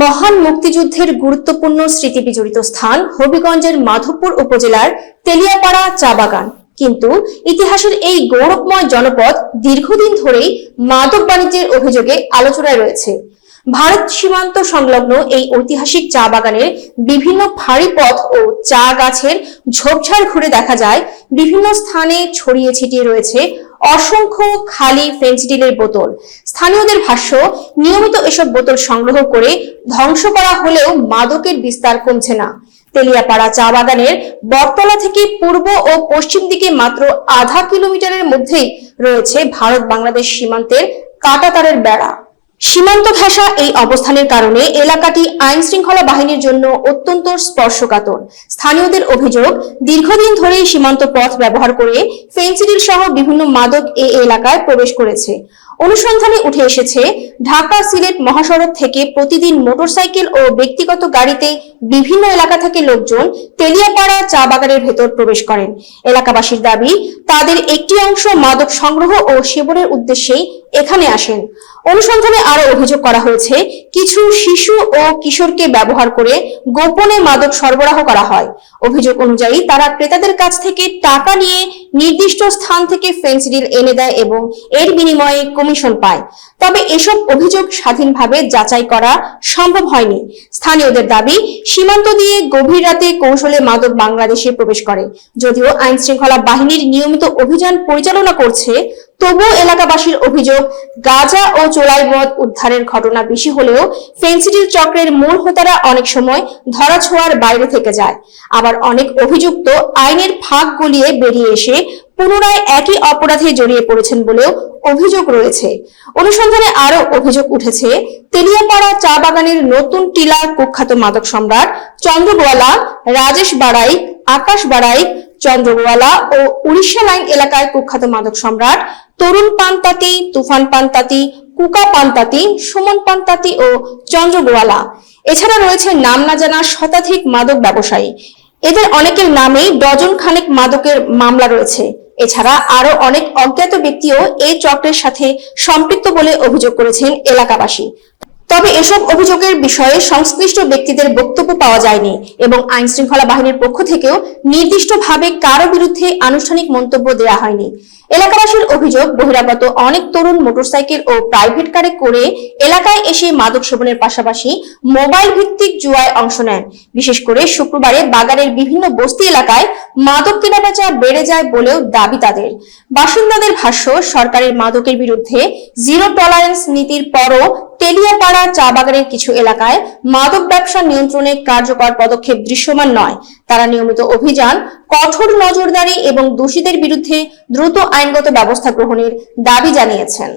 মহান মুক্তিযুদ্ধের গুরুত্বপূর্ণ স্মৃতি বিজড়িত স্থান হবিগঞ্জের মাধবপুর উপজেলার তেলিয়াপাড়া চা বাগান। কিন্তু ইতিহাসের এই গৌরবময় জনপদ দীর্ঘদিন ধরেই মাদক বাণিজ্যের অভিযোগে আলোচনায় রয়েছে। ভারত সীমান্ত সংলগ্ন এই ঐতিহাসিক চা বাগানের বিভিন্ন ফাঁড়ি পথ ও চা গাছের ঝোপঝাড় ঘুরে দেখা যায় বিভিন্ন স্থানে ছড়িয়ে ছিটিয়ে রয়েছে অসংখ্য খালি ফেন্সিডিলের বোতল। স্থানীয়দের ভাষ্য, নিয়মিত এসব বোতল সংগ্রহ করে ধ্বংস করা হলেও মাদকের বিস্তার কমছে না। তেলিয়াপাড়া চা বাগানের বটতলা থেকে পূর্ব ও পশ্চিম দিকে মাত্র আধা কিলোমিটারের মধ্যেই রয়েছে ভারত বাংলাদেশ সীমান্তের কাঁটাতারের বেড়া। সীমান্ত ঘেঁষা এই অবস্থানের কারণে এলাকাটি আইন শৃঙ্খলা বাহিনীর জন্য অত্যন্ত স্পর্শকাতর। স্থানীয়দের অভিযোগ, দীর্ঘদিন ধরেই সীমান্ত পথ ব্যবহার করে ফেন্সিডিল সহ বিভিন্ন মাদক এই এলাকায় প্রবেশ করেছে। অনুসন্ধানে উঠে এসেছে, ঢাকা সিলেট মহাসড়ক থেকে প্রতিদিন মোটরসাইকেল ও ব্যক্তিগত গাড়িতে বিভিন্ন এলাকা থেকে লোকজন তেলিয়াপাড়া চা বাগানের ভেতর প্রবেশ করেন। এলাকাবাসীর দাবি, তাদের একটি অংশ মাদক সংগ্রহ ও সেবনের উদ্দেশ্যেই এখানে আসেন। অনুসন্ধানে আরো অভিযোগ করা হয়েছে, কিছু শিশু ও কিশোরকে ব্যবহার করে গোপনে মাদক সরবরাহ করা হয়। অভিযোগ অনুযায়ী তারা ক্রেতাদের কাছ থেকে টাকা নিয়ে নির্দিষ্ট স্থান থেকে ফেন্সিডিল এনে দেয় এবং এর বিনিময়ে কমিশন পায়। তবে এসব অভিযোগ স্বাধীনভাবে যাচাই করা সম্ভব হয়নি। স্থানীয়দের দাবি, সীমান্ত দিয়ে গভীর রাতে কৌশলে মাদক বাংলাদেশে প্রবেশ করে। যদিও আইন শৃঙ্খলা বাহিনীর নিয়মিত অভিযান পরিচালনা করছে, তবুও এলাকাবাসীর অভিযোগ, গাঁজা ও চোলাই মদ উদ্ধারের ঘটনা বেশি হলেও ফেন্সিডিল চক্রের মূল হোতারা অনেক সময় ধরাছোঁয়ার বাইরে থেকে যায়। আবার অনেক অভিযুক্ত আইনের ফাঁক গলিয়ে বেরিয়ে এসে পুনরায় একই অপরাধে জড়িয়ে পড়েছেন বলেও অভিযোগ রয়েছে। অনুসন্ধানে আরো অভিযোগ উঠেছে, তেলিয়াপাড়া চা বাগানের নতুন টিলার কুখ্যাত মাদক সম্রাট চন্দ্রগোয়ালা, রাজেশ বাড়াই, আকাশ বাড়াই, চন্দ্রগোয়ালা ও উড়িষ্যা লাইন এলাকায় কুখ্যাত মাদক সম্রাট তরুণ পানতাতি, তুফান পানতাতি, কুকা পানতাতি, সুমন পানতাতি ও চন্দ্রগোয়ালা। এছাড়া রয়েছে নাম না জানা শতাধিক মাদক ব্যবসায়ী। এদের অনেকের নামেই ডজন খানেক মাদকের মামলা রয়েছে। এছাড়া আরো অনেক অজ্ঞাত ব্যক্তিও এই চক্রের সাথে সম্পৃক্ত বলে অভিযোগ করেছেন এলাকাবাসী। তবে এসব অভিযোগের বিষয়ে সংশ্লিষ্ট ব্যক্তিদের বক্তব্য পাওয়া যায়নি এবং আইন শৃঙ্খলা বাহিনীর পক্ষ থেকেও নির্দিষ্টভাবে কারো বিরুদ্ধে আনুষ্ঠানিক মন্তব্য দেওয়া হয়নি। এলাকাবাসীর অভিযোগ, বহিরাগত অনেক তরুণ মোটরসাইকেল ও প্রাইভেট কারে করে এলাকায় এসে মাদক সেবনের পাশাপাশি মোবাইল ভিত্তিক জুয়ায় অংশ নেন। বিশেষ করে শুক্রবারে বাগানের বিভিন্ন বস্তি এলাকায় মাদক কেনাবেচা বেড়ে যায় বলেও দাবি তাদের। বাসিন্দাদের ভাষ্য, সরকারের মাদকের বিরুদ্ধে জিরো টলারেন্স নীতির পরও তেলিয়াপাড়া চা বাগানের কিছু এলাকায় মাদক ব্যবসা নিয়ন্ত্রণে কার্যকর পদক্ষেপ দৃশ্যমান নয়। তারা নিয়মিত অভিযান, কঠোর নজরদারি এবং দোষীদের বিরুদ্ধে দ্রুত আইনগত ব্যবস্থা গ্রহণের দাবি জানিয়েছেন।